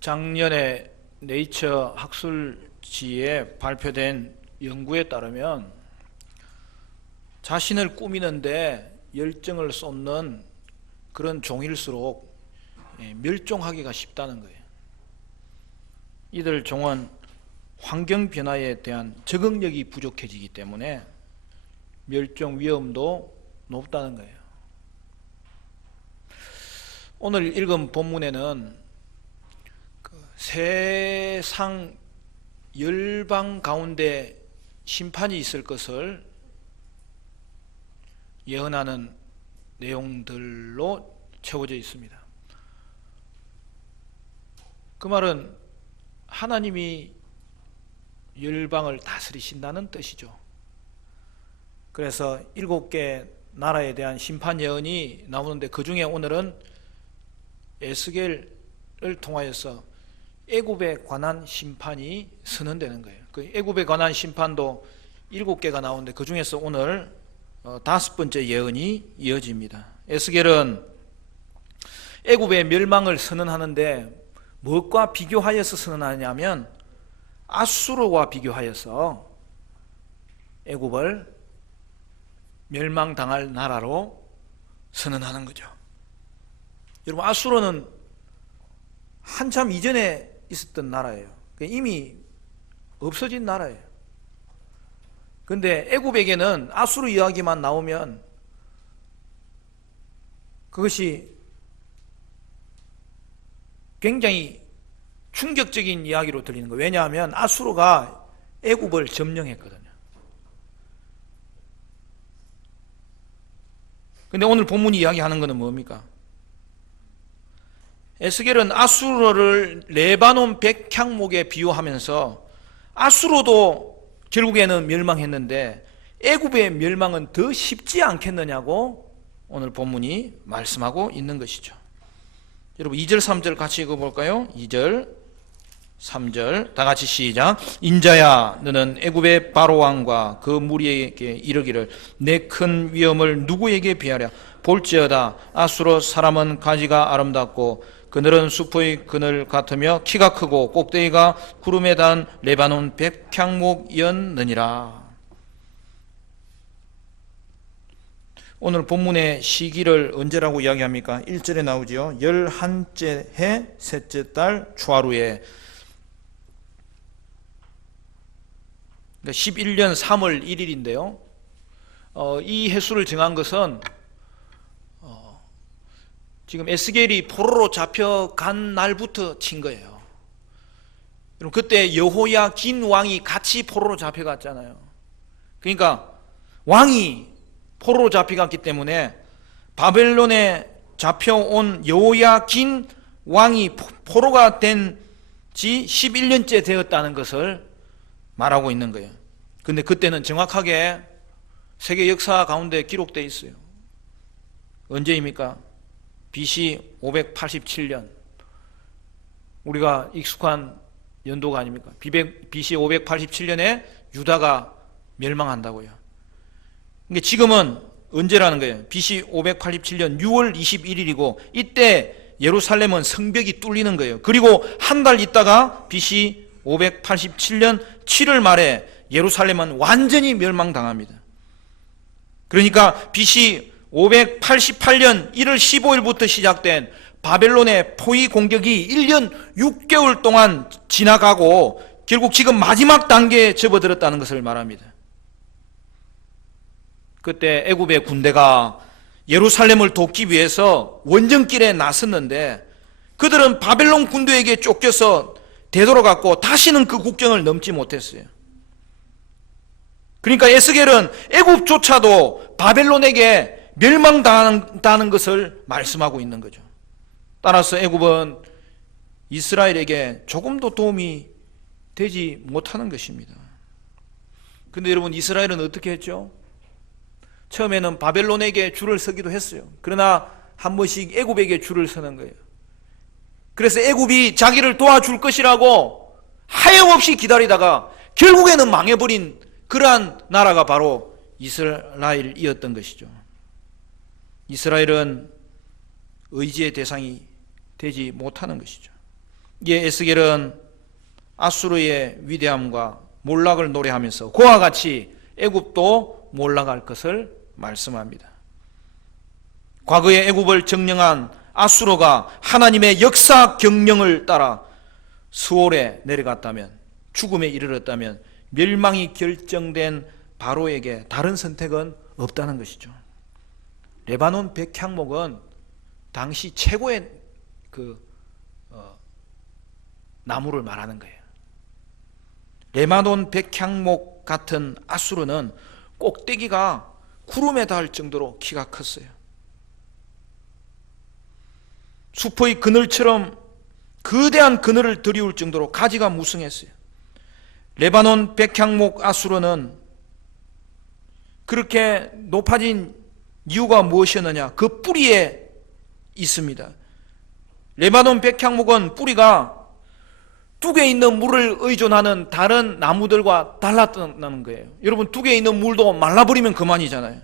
작년에 네이처 학술지에 발표된 연구에 따르면 자신을 꾸미는데 열정을 쏟는 그런 종일수록 멸종하기가 쉽다는 거예요. 이들 종은 환경 변화에 대한 적응력이 부족해지기 때문에 멸종 위험도 높다는 거예요. 오늘 읽은 본문에는 세상 열방 가운데 심판이 있을 것을 예언하는 내용들로 채워져 있습니다. 그 말은 하나님이 열방을 다스리신다는 뜻이죠. 그래서 7개 나라에 대한 심판 예언이 나오는데 그 중에 오늘은 에스겔을 통하여서 애굽에 관한 심판이 선언되는 거예요. 그 애굽에 관한 심판도 7개가 나오는데 그 중에서 오늘 5번째 예언이 이어집니다. 에스겔은 애굽의 멸망을 선언하는데 무엇과 비교하여서 선언하냐면 아수르와 비교하여서 애굽을 멸망당할 나라로 선언하는 거죠. 여러분, 아수르는 한참 이전에 있었던 나라예요. 이미 없어진 나라예요. 그런데 애굽에게는 아수르 이야기만 나오면 그것이 굉장히 충격적인 이야기로 들리는 거예요. 왜냐하면 아수르가 애굽을 점령했거든요. 근데 오늘 본문이 이야기하는 것은 뭡니까? 에스겔은 아수르를 레바논 백향목에 비유하면서 아수르도 결국에는 멸망했는데 애굽의 멸망은 더 쉽지 않겠느냐고 오늘 본문이 말씀하고 있는 것이죠. 여러분 2절 3절 같이 읽어볼까요? 2절 3절 다 같이 시작. 인자야, 너는 애굽의 바로왕과 그 무리에게 이르기를 내 큰 위엄을 누구에게 비하랴. 볼지어다 아수르 사람은 가지가 아름답고 그늘은 숲의 그늘 같으며 키가 크고 꼭대기가 구름에 단 레바논 백향목이었느니라. 오늘 본문의 시기를 언제라고 이야기합니까? 1절에 나오죠. 11째 해 셋째 달 초하루에, 그러니까 11년 3월 1일인데요 이 횟수를 정한 것은 지금 에스겔이 포로로 잡혀간 날부터 친 거예요. 그때 여호야긴 왕이 같이 포로로 잡혀갔잖아요. 그러니까 왕이 포로로 잡혀갔기 때문에 바벨론에 잡혀온 여호야긴 왕이 포로가 된 지 11년째 되었다는 것을 말하고 있는 거예요. 근데 그때는 정확하게 세계 역사 가운데 기록되어 있어요. 언제입니까? BC 587년. 우리가 익숙한 연도가 아닙니까? BC 587년에 유다가 멸망한다고요. 그러니까 지금은 언제라는 거예요? BC 587년 6월 21일이고 이때 예루살렘은 성벽이 뚫리는 거예요. 그리고 한 달 있다가 BC 587년 7월 말에 예루살렘은 완전히 멸망당합니다. 그러니까 BC 588년 1월 15일부터 시작된 바벨론의 포위 공격이 1년 6개월 동안 지나가고 결국 지금 마지막 단계에 접어들었다는 것을 말합니다. 그때 애굽의 군대가 예루살렘을 돕기 위해서 원정길에 나섰는데 그들은 바벨론 군대에게 쫓겨서 되돌아갔고 다시는 그 국경을 넘지 못했어요. 그러니까 에스겔은 애굽조차도 바벨론에게 멸망당한다는 것을 말씀하고 있는 거죠. 따라서 애굽은 이스라엘에게 조금도 도움이 되지 못하는 것입니다. 그런데 여러분, 이스라엘은 어떻게 했죠? 처음에는 바벨론에게 줄을 서기도 했어요. 그러나 한 번씩 애굽에게 줄을 서는 거예요. 그래서 애굽이 자기를 도와줄 것이라고 하염없이 기다리다가 결국에는 망해버린 그러한 나라가 바로 이스라엘이었던 것이죠. 이스라엘은 의지의 대상이 되지 못하는 것이죠. 이에 에스겔은 아수르의 위대함과 몰락을 노래하면서 그와 같이 애굽도 몰락할 것을 말씀합니다. 과거의 애굽을 점령한 아수르가 하나님의 역사 경영을 따라 스올에 내려갔다면, 죽음에 이르렀다면 멸망이 결정된 바로에게 다른 선택은 없다는 것이죠. 레바논 백향목은 당시 최고의 나무를 말하는 거예요. 레바논 백향목 같은 아수르는 꼭대기가 구름에 닿을 정도로 키가 컸어요. 숲의 그늘처럼 거대한 그늘을 드리울 정도로 가지가 무성했어요. 레바논 백향목 아수르는 그렇게 높아진 이유가 무엇이었느냐? 그 뿌리에 있습니다. 레바논 백향목은 뿌리가 뚝에 있는 물을 의존하는 다른 나무들과 달랐다는 거예요. 여러분, 뚝에 있는 물도 말라버리면 그만이잖아요.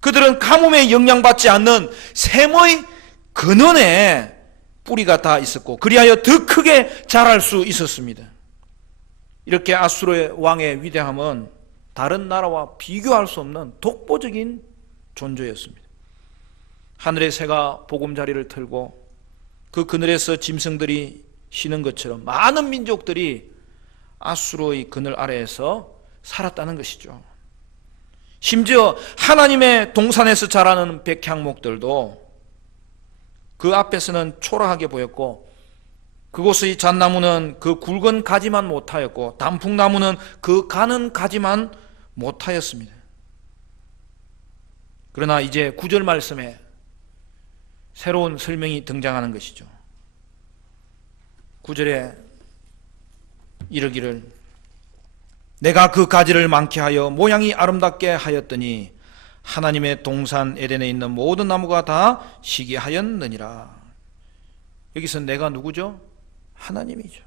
그들은 가뭄에 영향받지 않는 샘의 근원에 뿌리가 다 있었고, 그리하여 더 크게 자랄 수 있었습니다. 이렇게 아수르의 왕의 위대함은 다른 나라와 비교할 수 없는 독보적인 존재였습니다. 하늘의 새가 보금자리를 틀고 그 그늘에서 짐승들이 쉬는 것처럼 많은 민족들이 아수르의 그늘 아래에서 살았다는 것이죠. 심지어 하나님의 동산에서 자라는 백향목들도 그 앞에서는 초라하게 보였고, 그곳의 잣나무는 그 굵은 가지만 못하였고, 단풍나무는 그 가는 가지만 못하였습니다. 그러나 이제 9절 말씀에 새로운 설명이 등장하는 것이죠. 9절에 이르기를 내가 그 가지를 많게 하여 모양이 아름답게 하였더니 하나님의 동산 에덴에 있는 모든 나무가 다 시기하였느니라. 여기서 내가 누구죠? 하나님이죠.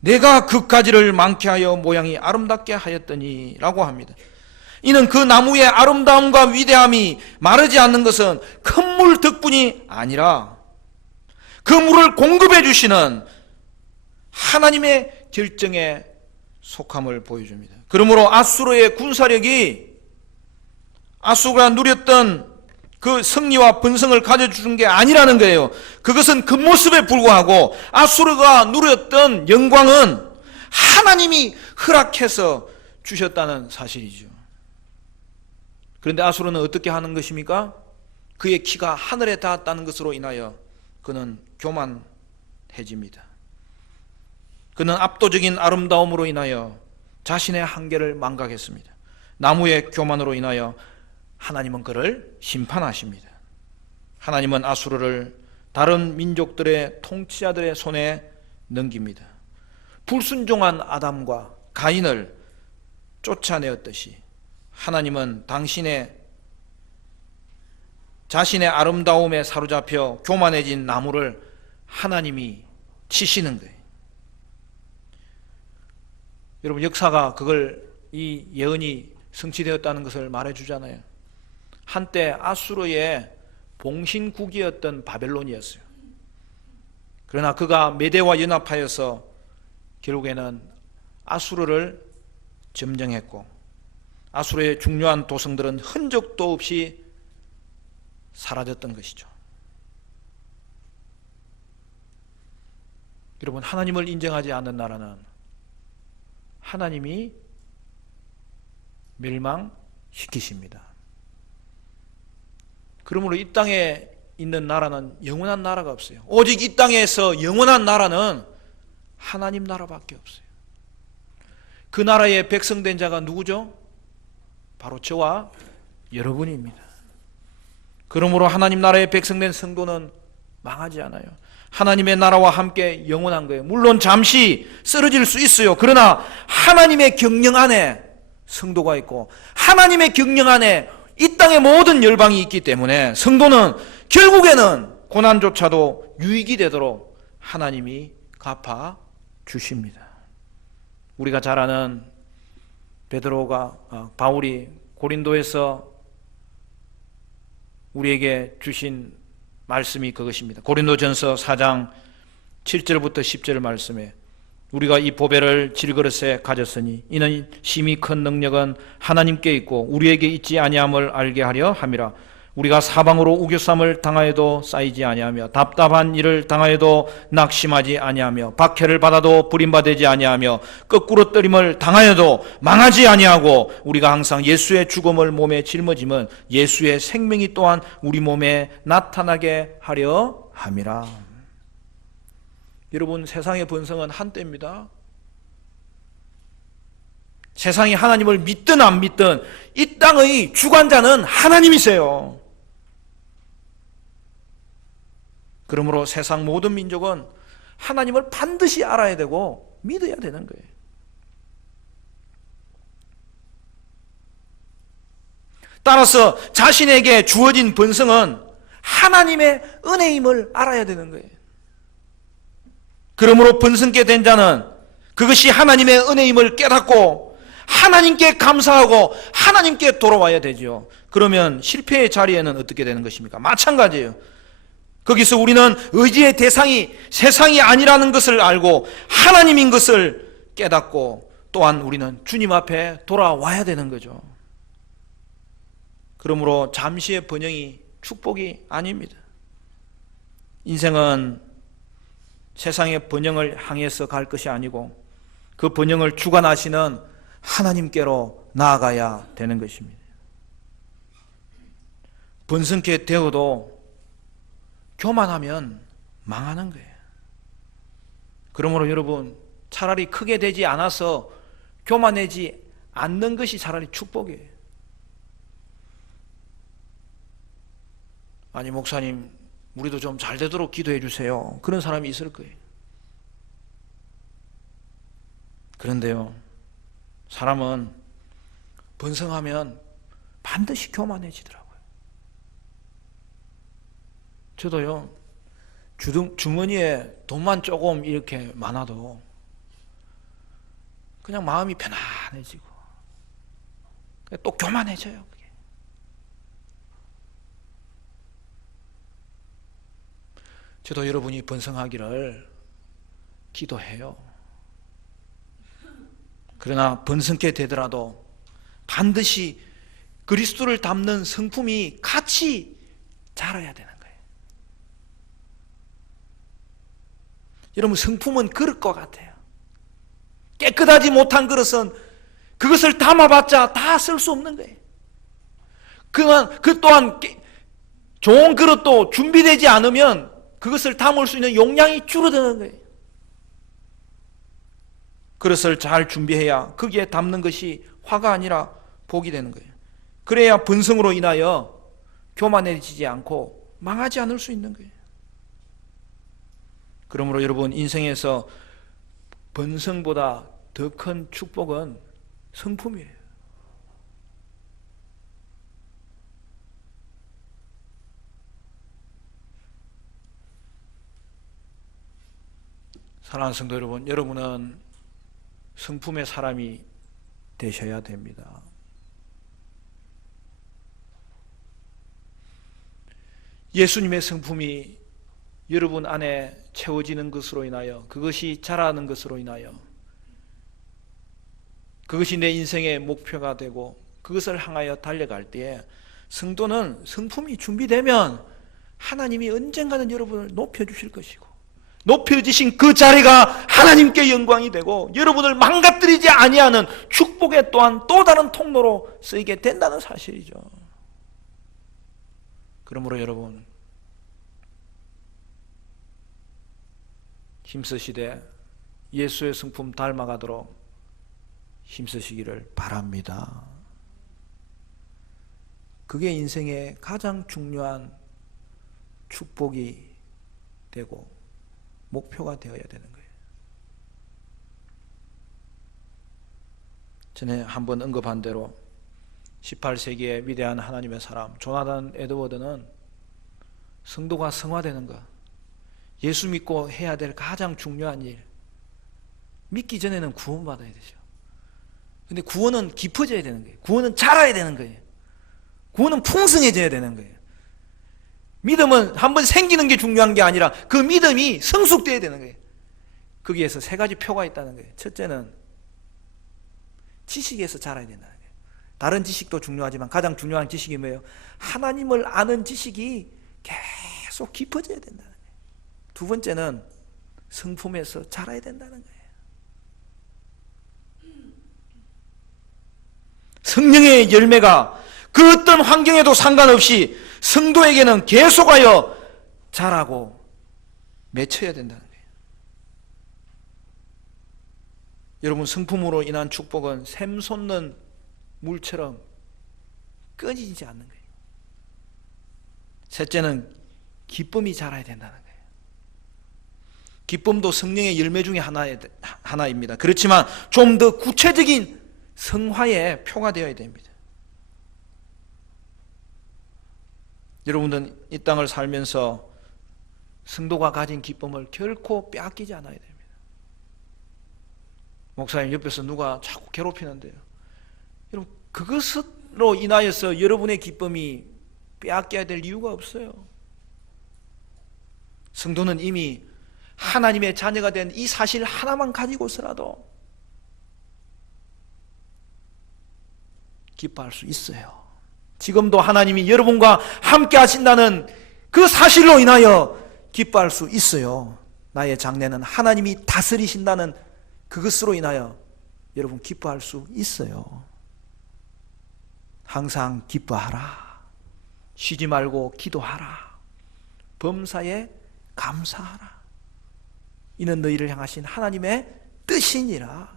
내가 그 가지를 많게 하여 모양이 아름답게 하였더니 라고 합니다. 이는 그 나무의 아름다움과 위대함이 마르지 않는 것은 큰 물 덕분이 아니라 그 물을 공급해 주시는 하나님의 결정에 속함을 보여줍니다. 그러므로 아수르의 군사력이 아수르가 누렸던 그 승리와 번성을 가져주는 게 아니라는 거예요. 그것은 겉모습에 불과하고 아수르가 누렸던 영광은 하나님이 허락해서 주셨다는 사실이죠. 그런데 아수르는 어떻게 하는 것입니까? 그의 키가 하늘에 닿았다는 것으로 인하여 그는 교만해집니다. 그는 압도적인 아름다움으로 인하여 자신의 한계를 망각했습니다. 나무의 교만으로 인하여 하나님은 그를 심판하십니다. 하나님은 아수르를 다른 민족들의 통치자들의 손에 넘깁니다. 불순종한 아담과 가인을 쫓아내었듯이 하나님은 자신의 아름다움에 사로잡혀 교만해진 나무를 하나님이 치시는 거예요. 여러분, 역사가 이 예언이 성취되었다는 것을 말해주잖아요. 한때 아수르의 봉신국이었던 바벨론이었어요. 그러나 그가 메대와 연합하여서 결국에는 아수르를 점령했고, 아수르의 중요한 도성들은 흔적도 없이 사라졌던 것이죠. 여러분, 하나님을 인정하지 않는 나라는 하나님이 멸망시키십니다. 그러므로 이 땅에 있는 나라는 영원한 나라가 없어요. 오직 이 땅에서 영원한 나라는 하나님 나라밖에 없어요. 그 나라의 백성된 자가 누구죠? 바로 저와 여러분입니다. 그러므로 하나님 나라의 백성된 성도는 망하지 않아요. 하나님의 나라와 함께 영원한 거예요. 물론 잠시 쓰러질 수 있어요. 그러나 하나님의 경영 안에 성도가 있고 하나님의 경영 안에 이 땅의 모든 열방이 있기 때문에 성도는 결국에는 고난조차도 유익이 되도록 하나님이 갚아 주십니다. 우리가 잘 아는 바울이 고린도에서 우리에게 주신 말씀이 그것입니다. 고린도전서 4장 7절부터 10절 말씀에 우리가 이 보배를 질그릇에 가졌으니 이는 심히 큰 능력은 하나님께 있고 우리에게 있지 아니함을 알게 하려 함이라. 우리가 사방으로 우겨쌈을 당하여도 쌓이지 아니하며 답답한 일을 당하여도 낙심하지 아니하며 박해를 받아도 부림받지 아니하며 거꾸로 뜨림을 당하여도 망하지 아니하고 우리가 항상 예수의 죽음을 몸에 짊어지면 예수의 생명이 또한 우리 몸에 나타나게 하려 함이라. 여러분, 세상의 번성은 한때입니다. 세상이 하나님을 믿든 안 믿든 이 땅의 주관자는 하나님이세요. 그러므로 세상 모든 민족은 하나님을 반드시 알아야 되고 믿어야 되는 거예요. 따라서 자신에게 주어진 번성은 하나님의 은혜임을 알아야 되는 거예요. 그러므로 번성케 된 자는 그것이 하나님의 은혜임을 깨닫고 하나님께 감사하고 하나님께 돌아와야 되죠. 그러면 실패의 자리에는 어떻게 되는 것입니까? 마찬가지예요. 거기서 우리는 의지의 대상이 세상이 아니라는 것을 알고 하나님인 것을 깨닫고 또한 우리는 주님 앞에 돌아와야 되는 거죠. 그러므로 잠시의 번영이 축복이 아닙니다. 인생은 세상의 번영을 향해서 갈 것이 아니고 그 번영을 주관하시는 하나님께로 나아가야 되는 것입니다. 번성케 되어도 교만하면 망하는 거예요. 그러므로 여러분, 차라리 크게 되지 않아서 교만하지 않는 것이 차라리 축복이에요. 아니 목사님, 우리도 좀 잘 되도록 기도해 주세요. 그런 사람이 있을 거예요. 그런데요, 사람은 번성하면 반드시 교만해지더라고요. 저도요, 주머니에 돈만 조금 이렇게 많아도 그냥 마음이 편안해지고 또 교만해져요. 그게. 저도 여러분이 번성하기를 기도해요. 그러나 번성케 되더라도 반드시 그리스도를 담는 성품이 같이 자라야 되는 거예요. 여러분, 성품은 그릇과 같아요. 깨끗하지 못한 그릇은 그것을 담아봤자 다 쓸 수 없는 거예요. 그 또한 좋은 그릇도 준비되지 않으면 그것을 담을 수 있는 용량이 줄어드는 거예요. 그릇을 잘 준비해야 거기에 담는 것이 화가 아니라 복이 되는 거예요. 그래야 번성으로 인하여 교만해지지 않고 망하지 않을 수 있는 거예요. 그러므로 여러분, 인생에서 번성보다 더 큰 축복은 성품이에요. 사랑하는 성도 여러분, 여러분은 성품의 사람이 되셔야 됩니다. 예수님의 성품이 여러분 안에 채워지는 것으로 인하여, 그것이 자라는 것으로 인하여 그것이 내 인생의 목표가 되고 그것을 향하여 달려갈 때에 성도는 성품이 준비되면 하나님이 언젠가는 여러분을 높여주실 것이고 높여지신 그 자리가 하나님께 영광이 되고 여러분을 망가뜨리지 아니하는 축복의 또한 또 다른 통로로 쓰이게 된다는 사실이죠. 그러므로 여러분, 힘쓰시되 예수의 성품 닮아가도록 힘쓰시기를 바랍니다. 그게 인생의 가장 중요한 축복이 되고 목표가 되어야 되는 거예요. 전에 한번 언급한 대로 18세기의 위대한 하나님의 사람 조나단 에드워드는 성도가 성화되는 것, 예수 믿고 해야 될 가장 중요한 일, 믿기 전에는 구원받아야 되죠. 근데 구원은 깊어져야 되는 거예요. 구원은 자라야 되는 거예요. 구원은 풍성해져야 되는 거예요. 믿음은 한번 생기는 게 중요한 게 아니라 그 믿음이 성숙돼야 되는 거예요. 거기에서 세 가지 표가 있다는 거예요. 첫째는 지식에서 자라야 된다는 거예요. 다른 지식도 중요하지만 가장 중요한 지식이 뭐예요? 하나님을 아는 지식이 계속 깊어져야 된다는 거예요. 두 번째는 성품에서 자라야 된다는 거예요. 성령의 열매가 그 어떤 환경에도 상관없이 성도에게는 계속하여 자라고 맺혀야 된다는 거예요. 여러분, 성품으로 인한 축복은 샘솟는 물처럼 끊이지 않는 거예요. 셋째는 기쁨이 자라야 된다는 거예요. 기쁨도 성령의 열매 중에 하나입니다. 그렇지만 좀 더 구체적인 성화의 표가 되어야 됩니다. 여러분들은 이 땅을 살면서 성도가 가진 기쁨을 결코 빼앗기지 않아야 됩니다. 목사님 옆에서 누가 자꾸 괴롭히는데요, 여러분, 그것으로 인하여서 여러분의 기쁨이 빼앗겨야 될 이유가 없어요. 성도는 이미 하나님의 자녀가 된 이 사실 하나만 가지고서라도 기뻐할 수 있어요. 지금도 하나님이 여러분과 함께 하신다는 그 사실로 인하여 기뻐할 수 있어요. 나의 장래는 하나님이 다스리신다는 그것으로 인하여 여러분 기뻐할 수 있어요. 항상 기뻐하라. 쉬지 말고 기도하라. 범사에 감사하라. 이는 너희를 향하신 하나님의 뜻이니라.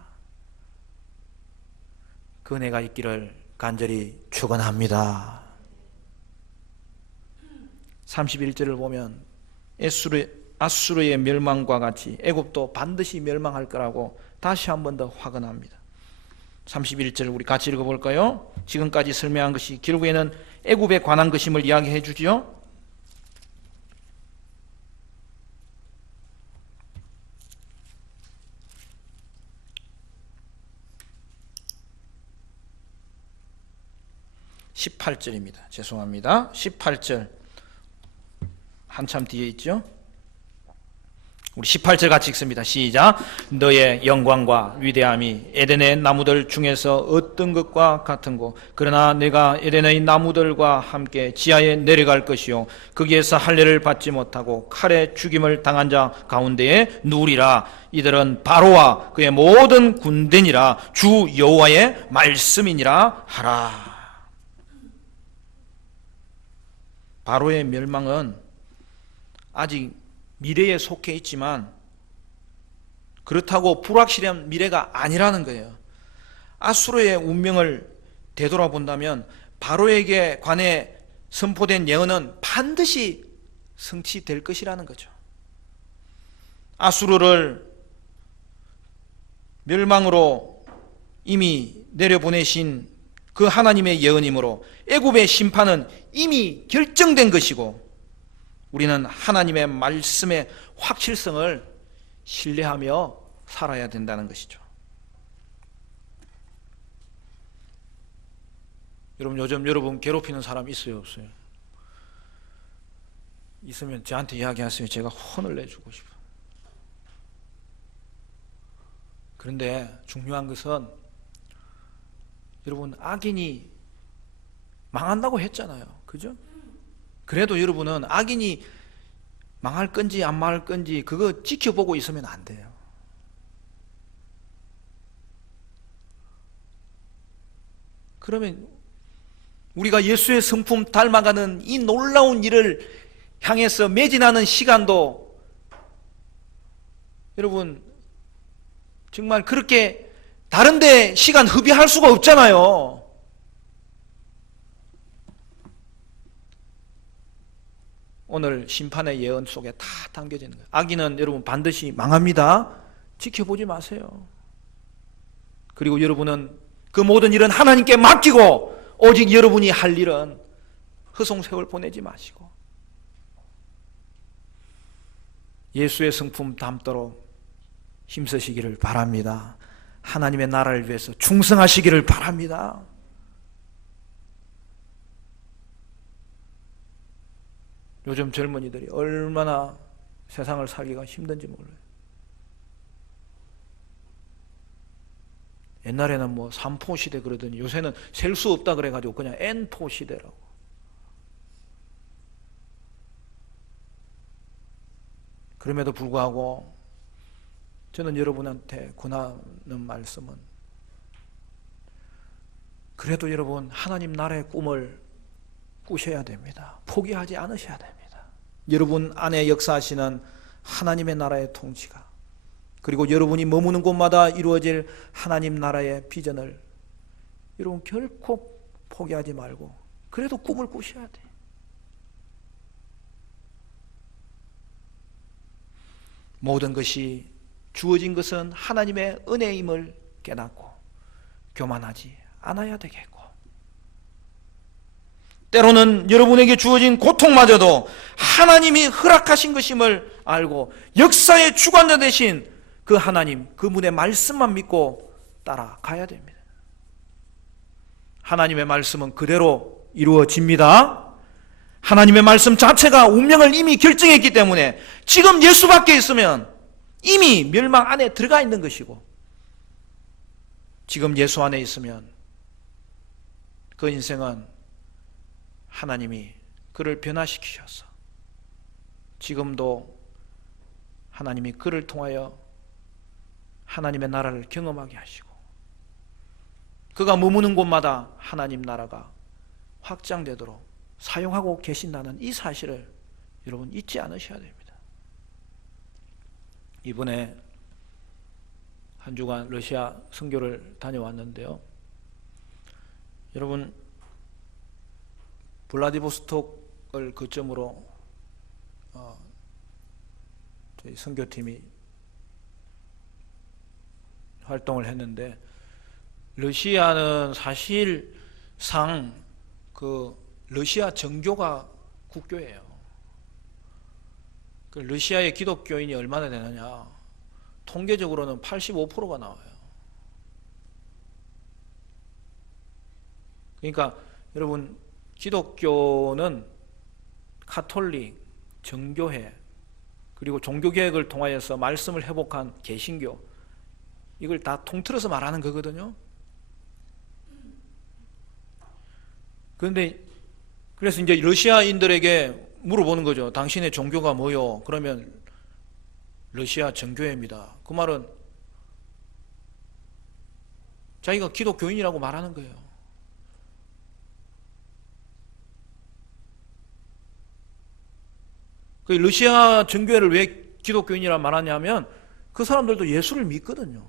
그 은혜가 있기를 간절히 축원합니다. 31절을 보면 아수르의 멸망과 같이 애굽도 반드시 멸망할 거라고 다시 한 번 더 확언합니다. 31절 우리 같이 읽어볼까요? 지금까지 설명한 것이 결국에는 애굽에 관한 것임을 이야기해 주지요. (18절입니다) 죄송합니다. 18절 한참 뒤에 있죠. 우리 18절 같이 읽습니다. 시작. 너의 영광과 위대함이 에덴의 나무들 중에서 어떤 것과 같은고, 그러나 내가 에덴의 나무들과 함께 지하에 내려갈 것이요 거기에서 할례를 받지 못하고 칼에 죽임을 당한 자 가운데에 누우리라. 이들은 바로와 그의 모든 군대니라. 주 여호와의 말씀이니라 하라. 바로의 멸망은 아직 미래에 속해 있지만 그렇다고 불확실한 미래가 아니라는 거예요. 아수르의 운명을 되돌아본다면 바로에게 관해 선포된 예언은 반드시 성취될 것이라는 거죠. 아수르를 멸망으로 이미 내려보내신 그 하나님의 예언이므로 애굽의 심판은 이미 결정된 것이고, 우리는 하나님의 말씀의 확실성을 신뢰하며 살아야 된다는 것이죠. 여러분, 요즘 여러분 괴롭히는 사람 있어요, 없어요? 있으면 저한테 이야기하세요. 제가 혼을 내주고 싶어요. 그런데 중요한 것은 여러분, 악인이 망한다고 했잖아요. 그죠? 그래도 여러분은 악인이 망할 건지 안 망할 건지 그거 지켜보고 있으면 안 돼요. 그러면 우리가 예수의 성품 닮아가는 이 놀라운 일을 향해서 매진하는 시간도 여러분 정말 그렇게 다른데 시간 흡입할 수가 없잖아요. 오늘 심판의 예언 속에 다 담겨져 있는 거예요. 악인은 여러분 반드시 망합니다. 지켜보지 마세요. 그리고 여러분은 그 모든 일은 하나님께 맡기고 오직 여러분이 할 일은 허송세월 보내지 마시고 예수의 성품 담도록 힘쓰시기를 바랍니다. 하나님의 나라를 위해서 충성하시기를 바랍니다. 요즘 젊은이들이 얼마나 세상을 살기가 힘든지 몰라요. 옛날에는 뭐 3포 시대 그러더니 요새는 셀 수 없다 그래가지고 그냥 N포 시대라고. 그럼에도 불구하고 저는 여러분한테 권하는 말씀은, 그래도 여러분 하나님 나라의 꿈을 꾸셔야 됩니다. 포기하지 않으셔야 됩니다. 여러분 안에 역사하시는 하나님의 나라의 통치가, 그리고 여러분이 머무는 곳마다 이루어질 하나님 나라의 비전을 여러분 결코 포기하지 말고 그래도 꿈을 꾸셔야 돼요. 모든 것이 주어진 것은 하나님의 은혜임을 깨닫고 교만하지 않아야 되겠고, 때로는 여러분에게 주어진 고통마저도 하나님이 허락하신 것임을 알고 역사의 주관자 되신 그 하나님, 그분의 말씀만 믿고 따라가야 됩니다. 하나님의 말씀은 그대로 이루어집니다. 하나님의 말씀 자체가 운명을 이미 결정했기 때문에 지금 예수 밖에 있으면 이미 멸망 안에 들어가 있는 것이고, 지금 예수 안에 있으면 그 인생은 하나님이 그를 변화시키셔서 지금도 하나님이 그를 통하여 하나님의 나라를 경험하게 하시고 그가 머무는 곳마다 하나님 나라가 확장되도록 사용하고 계신다는 이 사실을 여러분 잊지 않으셔야 됩니다. 이번에 한 주간 러시아 선교를 다녀왔는데요, 여러분 블라디보스톡을 거점으로 저희 선교팀이 활동을 했는데, 러시아는 사실상 그 러시아 정교가 국교예요. 그 러시아의 기독교인이 얼마나 되느냐, 통계적으로는 85%가 나와요. 그러니까 여러분, 기독교는 카톨릭, 정교회, 그리고 종교개혁을 통하여서 말씀을 회복한 개신교, 이걸 다 통틀어서 말하는 거거든요. 그런데 그래서 이제 러시아인들에게 물어보는 거죠. 당신의 종교가 뭐요? 그러면 러시아 정교회입니다. 그 말은 자기가 기독교인이라고 말하는 거예요. 그 러시아 정교회를 왜 기독교인이라 말하냐면 그 사람들도 예수를 믿거든요.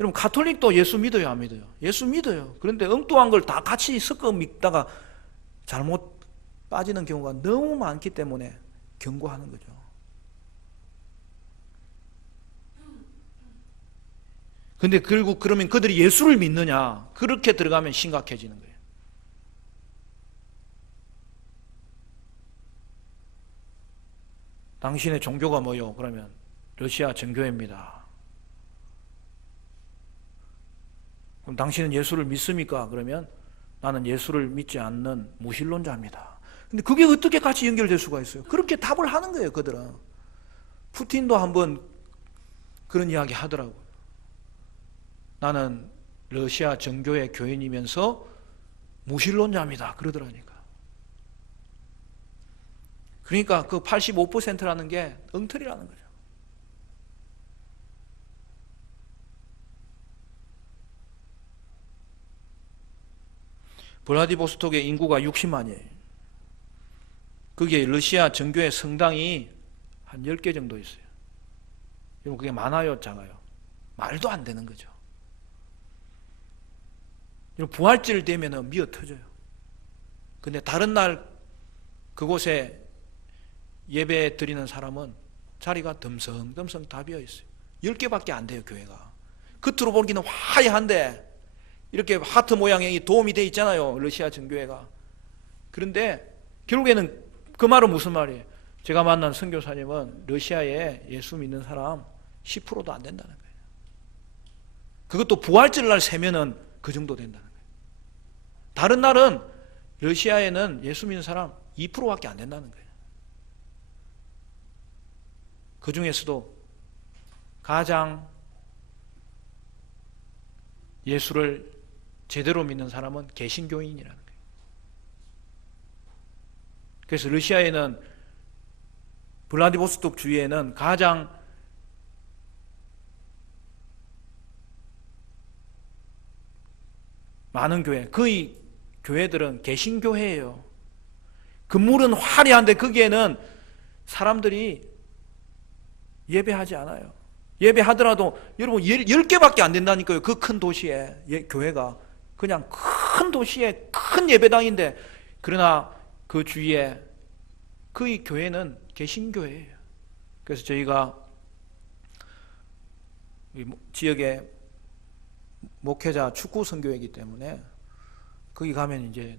여러분, 가톨릭도 예수 믿어요, 안 믿어요? 예수 믿어요. 그런데 엉뚱한 걸 다 같이 섞어 믿다가 잘못 빠지는 경우가 너무 많기 때문에 경고하는 거죠. 근데 결국 그러면 그들이 예수를 믿느냐? 그렇게 들어가면 심각해지는 거예요. 당신의 종교가 뭐요? 그러면 러시아 정교회입니다. 그럼 당신은 예수를 믿습니까? 그러면 나는 예수를 믿지 않는 무신론자입니다. 근데 그게 어떻게 같이 연결될 수가 있어요? 그렇게 답을 하는 거예요, 그들은. 푸틴도 한번 그런 이야기 하더라고요. 나는 러시아 정교회 교인이면서 무신론자입니다. 그러더라니까. 그러니까 그 85%라는 게 엉터리라는 거죠. 블라디보스톡의 인구가 60만이에요. 거기에 러시아 정교회 성당이 한 10개 정도 있어요. 여러분, 그게 많아요, 작아요? 말도 안 되는 거죠. 여러분, 부활절 되면 미어 터져요. 근데 다른 날 그곳에 예배 드리는 사람은 자리가 덤성덤성 다 비어 있어요. 10개밖에 안 돼요, 교회가. 겉으로 보기는 화려한데 이렇게 하트 모양의 도움이 돼 있잖아요, 러시아 정교회가. 그런데 결국에는 그 말은 무슨 말이에요? 제가 만난 선교사님은 러시아에 예수 믿는 사람 10%도 안 된다는 거예요. 그것도 부활절 날 세면은 그 정도 된다는 거예요. 다른 날은 러시아에는 예수 믿는 사람 2%밖에 안 된다는 거예요. 그 중에서도 가장 예수를 제대로 믿는 사람은 개신교인이라는 거예요. 그래서 러시아에는 블라디보스토크 주위에는 가장 많은 교회, 거의 교회들은 개신교회예요. 건물은 화려한데 거기에는 사람들이 예배하지 않아요. 예배하더라도 여러분 10개밖에 안 된다니까요. 그 큰 도시에 교회가 그냥 큰 도시에 큰 예배당인데, 그러나 그 주위에 거의 교회는 개신교회예요. 그래서 저희가 지역에 목회자 축구 선교회이기 때문에 거기 가면 이제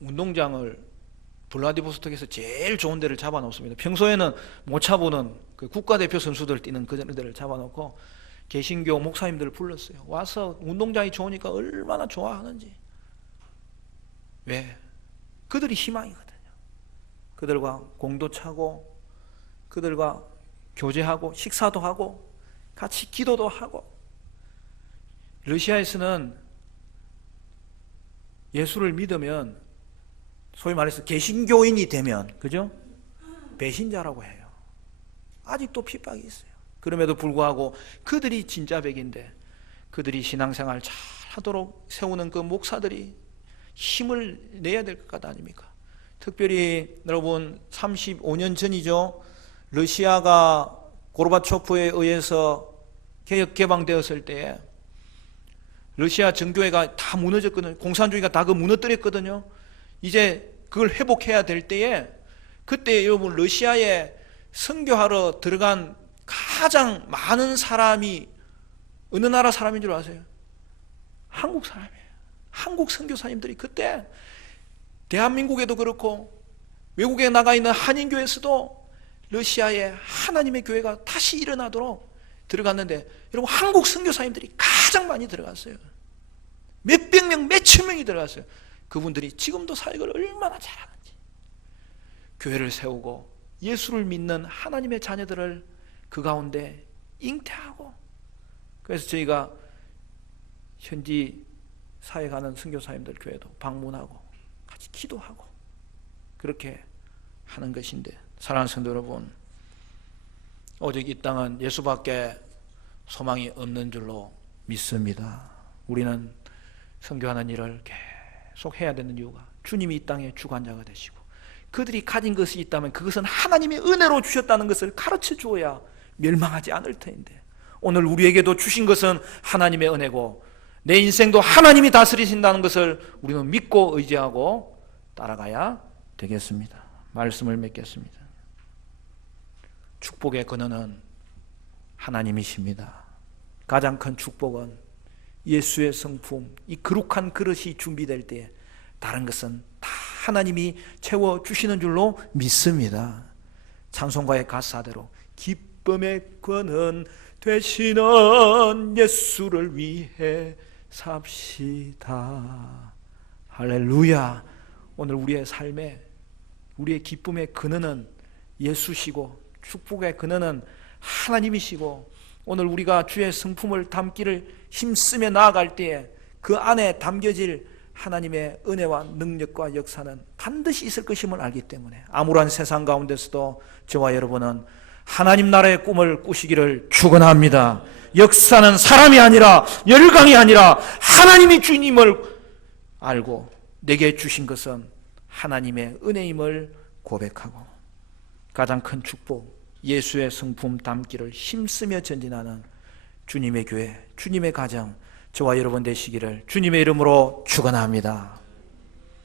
운동장을 블라디보스톡에서 제일 좋은 데를 잡아놓습니다. 평소에는 못 차보는 그 국가대표 선수들 뛰는 그런 데를 잡아놓고 개신교 목사님들을 불렀어요. 와서 운동장이 좋으니까 얼마나 좋아하는지. 왜? 그들이 희망이거든요. 그들과 공도 차고 그들과 교제하고 식사도 하고 같이 기도도 하고. 러시아에서는 예수를 믿으면 소위 말해서 개신교인이 되면, 그죠? 배신자라고 해요. 아직도 핍박이 있어요. 그럼에도 불구하고 그들이 진짜 백인데 그들이 신앙생활 잘 하도록 세우는 그 목사들이 힘을 내야 될 것 아닙니까? 특별히 여러분 35년 전이죠. 러시아가 고르바초프에 의해서 개혁 개방되었을 때에 러시아 정교회가 다 무너졌거든요. 공산주의가 다 그 무너뜨렸거든요. 이제 그걸 회복해야 될 때에, 그때 여러분 러시아에 선교하러 들어간 가장 많은 사람이 어느 나라 사람인 줄 아세요? 한국 사람이에요. 한국 선교사님들이 그때 대한민국에도 그렇고 외국에 나가 있는 한인교회에서도 러시아에 하나님의 교회가 다시 일어나도록 들어갔는데, 여러분 한국 선교사님들이 가장 많이 들어갔어요. 몇백 명, 몇천 명이 들어갔어요. 그분들이 지금도 사역을 얼마나 잘하는지, 교회를 세우고 예수를 믿는 하나님의 자녀들을 그 가운데 잉태하고. 그래서 저희가 현지 사역하는 선교사님들 교회도 방문하고 같이 기도하고 그렇게 하는 것인데, 사랑하는 성도 여러분, 오직 이 땅은 예수밖에 소망이 없는 줄로 믿습니다. 우리는 선교하는 일을 계속 해야 되는 이유가, 주님이 이 땅의 주관자가 되시고 그들이 가진 것이 있다면 그것은 하나님의 은혜로 주셨다는 것을 가르쳐 주어야 멸망하지 않을 터인데, 오늘 우리에게도 주신 것은 하나님의 은혜고 내 인생도 하나님이 다스리신다는 것을 우리는 믿고 의지하고 따라가야 되겠습니다. 말씀을 맺겠습니다. 축복의 근원은 하나님이십니다. 가장 큰 축복은 예수의 성품, 이 거룩한 그릇이 준비될 때에 다른 것은 다 하나님이 채워주시는 줄로 믿습니다. 찬송가의 가사대로 기쁨의 근원 되시는 예수를 위해 삽시다. 할렐루야. 오늘 우리의 삶에, 우리의 기쁨의 근원은 예수시고 축복의 근원은 하나님이시고, 오늘 우리가 주의 성품을 담기를 힘쓰며 나아갈 때에 그 안에 담겨질 하나님의 은혜와 능력과 역사는 반드시 있을 것임을 알기 때문에 암울한 세상 가운데서도 저와 여러분은 하나님 나라의 꿈을 꾸시기를 축원합니다. 역사는 사람이 아니라 열강이 아니라 하나님이 주님을 알고 내게 주신 것은 하나님의 은혜임을 고백하고, 가장 큰 축복, 예수의 성품 담기를 힘쓰며 전진하는 주님의 교회, 주님의 가정, 저와 여러분 되시기를 주님의 이름으로 축원합니다.